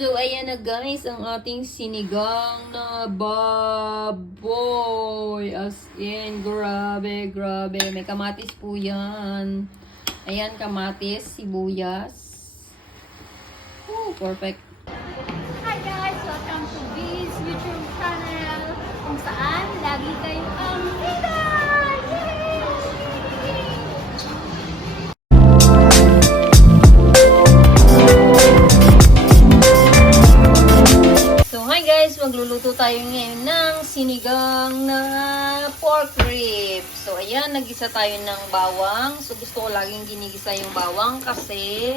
So, ayan na guys, ang ating sinigang na baboy. As in, grabe, grabe. May kamatis po yan. Ayan, kamatis, sibuyas. Oh, perfect. Hi guys! Welcome to B's YouTube channel kung saan lagi kayo nagisa tayo ng bawang. So, gusto ko laging ginigisa yung bawang kasi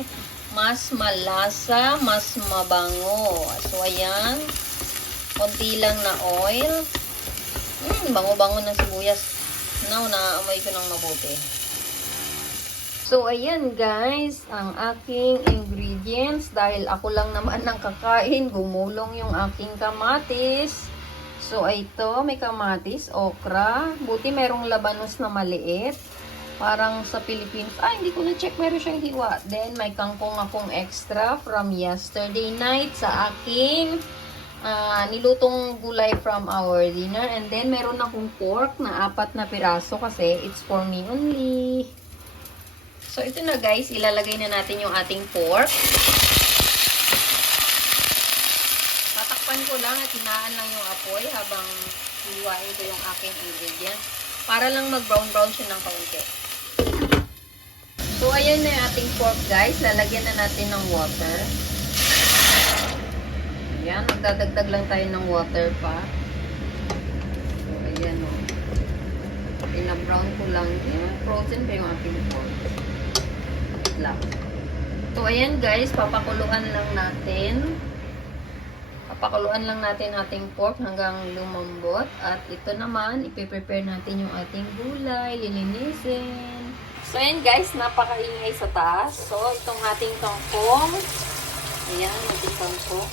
mas malasa, mas mabango. So, ayan, konti lang na oil. Hmm, bango-bango ng sibuyas. Now, naamoy ko ng mabuti. So, ayan guys, ang aking ingredients. Dahil ako lang naman ang kakain, gumulong yung aking kamatis. So, ito, may kamatis, okra. Buti merong labanos na maliit. Parang sa Philippines. Ah, hindi ko na-check. Meron siyang hiwa. Then, may kangkong akong extra from yesterday night sa aking ah, nilutong gulay from our dinner. And then, meron akong pork na apat na piraso kasi it's for me only. So, ito na guys, ilalagay na natin yung ating pork. Tatakpan ko lang at hinaan lang yung apoy habang hiwain ko yung aking ingredients. Para lang mag-brown-brown siya ng kaunti. So, ayan na yung ating pork guys. Lalagyan na natin ng water. Ayan, magdadagdag lang tayo ng water pa. So, ayan o. Pina-brown ko lang. Yeah, frozen pa yung ating pork lang. So, ayan guys, papakuluan lang natin. Papakuluan lang natin ating pork hanggang lumambot. At ito naman, ipiprepare natin yung ating gulay, lilinisin. So, ayan guys, napakaingay sa taas. So, itong ating kangkong. Ayan, ating kangkong.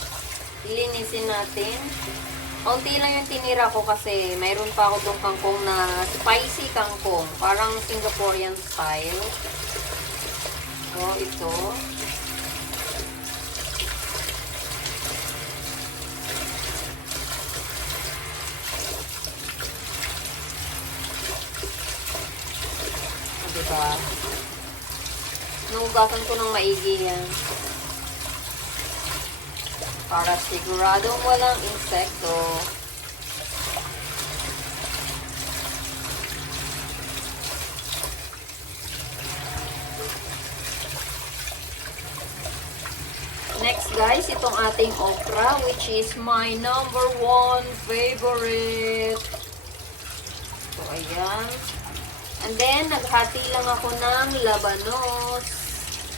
Lilinisin natin. Kaunti lang yung tinira ko kasi mayroon pa ako dong kangkong na spicy kangkong. Parang Singaporean style. So, ito. Diba? Nugasan ko ng maigi yan. Para siguradong walang insekto. Next guys, itong ating okra which is my number one favorite. So, ayan. And then, naghati lang ako ng labanos.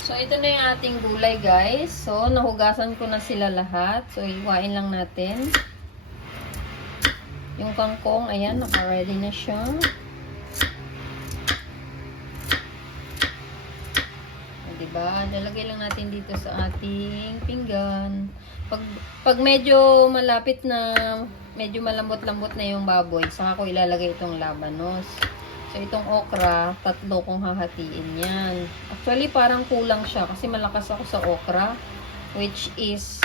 So, ito na yung ating gulay guys. So, nahugasan ko na sila lahat. So, iwain lang natin. Yung kangkong, ayan, naka-ready na siya. Diba? Nalagay lang natin dito sa ating pinggan. Pag, pag medyo malapit na, medyo malambot-lambot na yung baboy, saka ko ilalagay itong labanos. So, itong okra, tatlo kong hahatiin yan. Actually, parang kulang siya kasi malakas ako sa okra, which is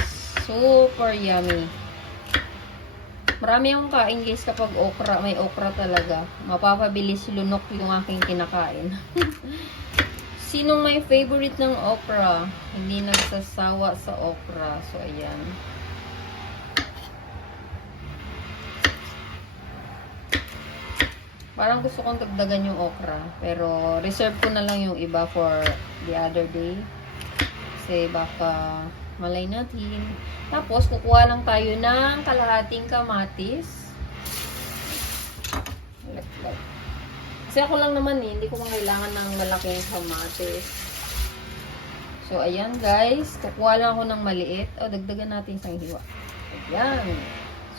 super yummy. Marami akong kain guys kapag okra, may okra talaga. Mapapabilis lunok yung aking kinakain. Sinong may favorite ng okra? Hindi nagsasawa sa okra. So, ayan. Parang gusto kong dagdagan yung okra. Pero, reserve ko na lang yung iba for the other day. Kasi baka malay natin. Tapos, kukuha lang tayo ng kalahating kamatis. Kasi ako lang naman eh, hindi ko kailangan ng malaking kamatis. So, ayan guys. Kukuha lang ako ng maliit. O, dagdagan natin isang hiwa. Ayan.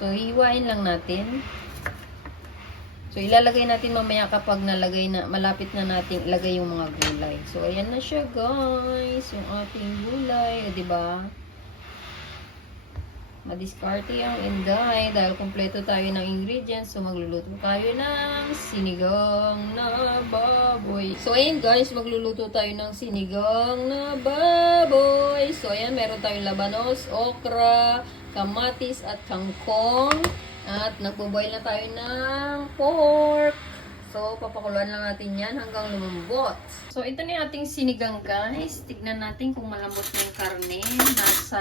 So, hiwain lang natin. So, ilalagay natin mamaya kapag nalagay na, malapit na nating ilagay yung mga gulay. So, ayan na siya guys. Yung ating gulay. O, diba? madiskarte ang Inday dahil kompleto tayo ng ingredients. So, magluluto tayo ng sinigang na baboy. So, ayan guys, magluluto tayo ng sinigang na baboy. So, ayan, meron tayong labanos, okra, kamatis at kangkong. At nagbo-boil na tayo ng pork. So, papakuluan lang natin yan hanggang lumambot. So, ito na yung ating sinigang guys. Tignan natin kung malambot na yung karne. Nasa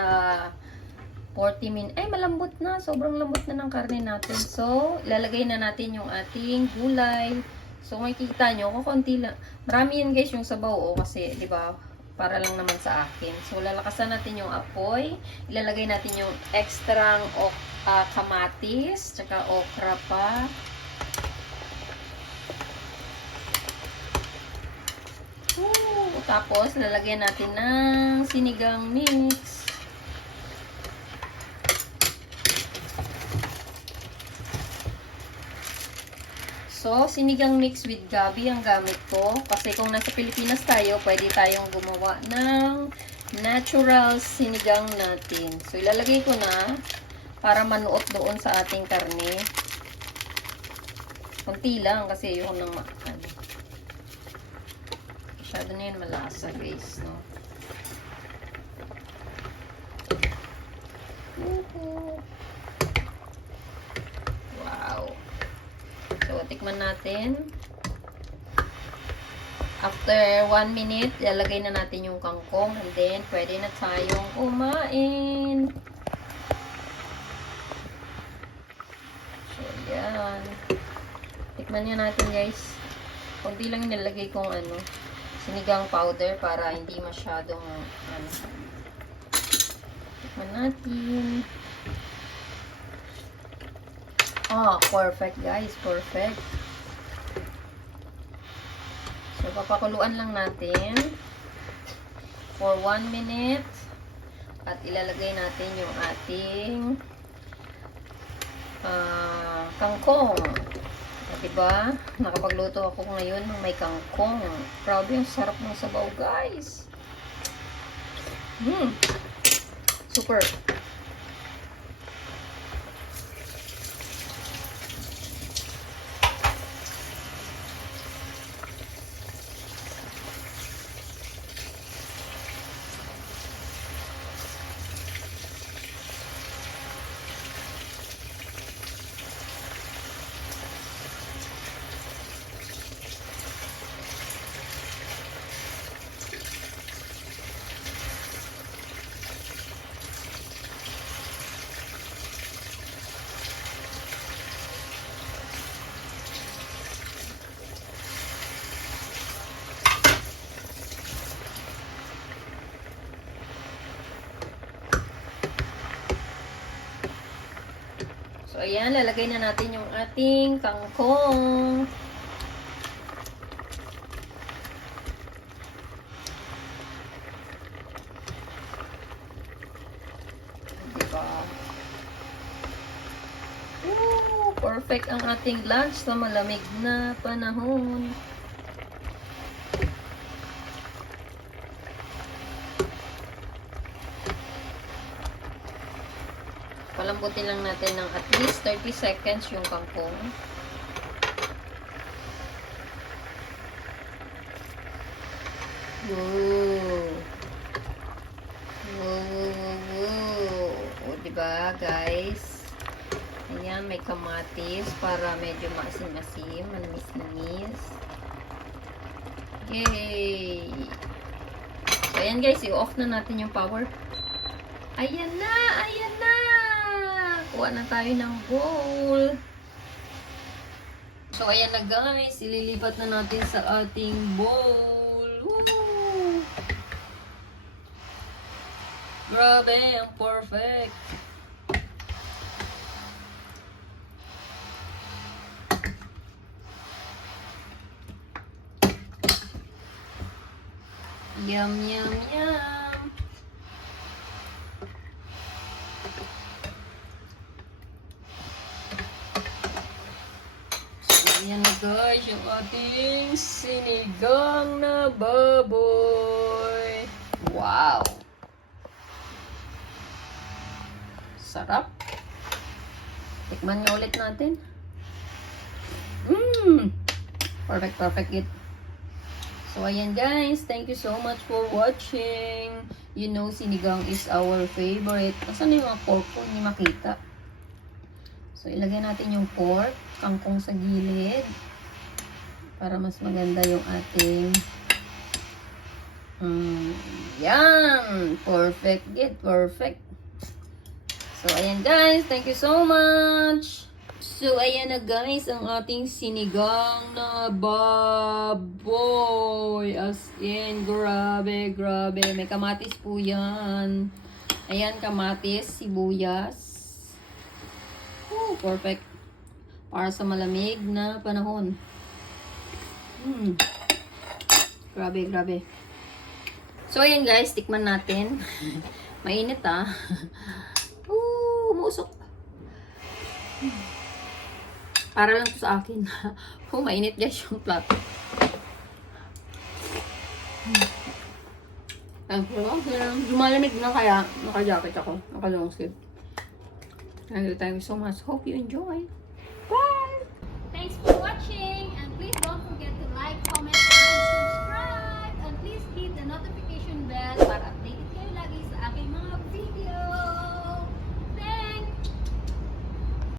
40 min. Ay, malambot na. Sobrang lambot na ng karne natin. So, ilalagay na natin yung ating gulay. So, makikita nyo, kukunti lang. Marami yan guys yung sabaw, oh, kasi, di ba, para lang naman sa akin. So, lalakasan natin yung apoy. Ilalagay natin yung extra ok ah, kamatis, tsaka okra pa. Woo! Tapos, lalagyan natin ng sinigang mix. So, sinigang mix with gabi ang gamit ko. Kasi kung nasa Pilipinas tayo, pwede tayong gumawa ng natural sinigang natin. So, ilalagay ko na para manuot doon sa ating karne. Kunti lang kasi nang ma ano. Masyado na yun malasa guys, no? Wow! So, tikman natin. After 1 minute, ilalagay na natin yung kangkong and then pwede na tayong kumain. So, yan. Tikman nyo natin guys. Kunti lang nilagay kong ano, sinigang powder para hindi masyadong ano. Tikman natin. Ah, perfect guys. Perfect. So, papakuluan lang natin for 1 minute. At ilalagay natin yung ating ah, kangkong. Diba? Nakapagluto ako ngayon ng may kangkong. Grabe yung sarap ng sabaw, guys. Hmm. Super. Ayan, lalagay na natin yung ating kangkong. Diba? Woo! Perfect ang ating lunch sa malamig na panahon. Palambutin lang natin ng at least 30 seconds yung kangkong. Woo! Woo, woo, woo. O, diba, guys? Ayan, may kamatis para medyo maasim-asim, manamis-namis. Yay! So, ayan guys, i-off na natin yung power. Ayan na! Ayan na! Kuha na tayo ng bowl. So, ayan na guys. Ililipat na natin sa ating bowl. Woo! Grabe, ang perfect. Yum, yum, yum. Ayan na guys, yung ating sinigang na baboy. Wow! Sarap. Tikman nga ulit natin. Mmm! Perfect, perfect it. So, ayan guys. Thank you so much for watching. You know, sinigang is our favorite. Asan yung mga pork ko? Hindi makita. So, ilagay natin yung pork, kangkong sa gilid. Para mas maganda yung ating Mm, yan! Perfect. Get perfect. So, ayan guys. Thank you so much. So, ayan na guys, ang ating sinigang na baboy. As in, grabe, grabe. May kamatis po yan. Ayan, kamatis, sibuyas. Perfect. Para sa malamig na panahon. Hmm. Grabe, grabe. So, ayan guys, tikman natin. Mainit ah. Ooh, musok. Para lang to sa akin. oh, mainit guys yung plato. Ay, pero lumalamig na kaya naka-jacket ako. Naka-long sleeve. Thank you so much. Hope you enjoy. Bye! Thanks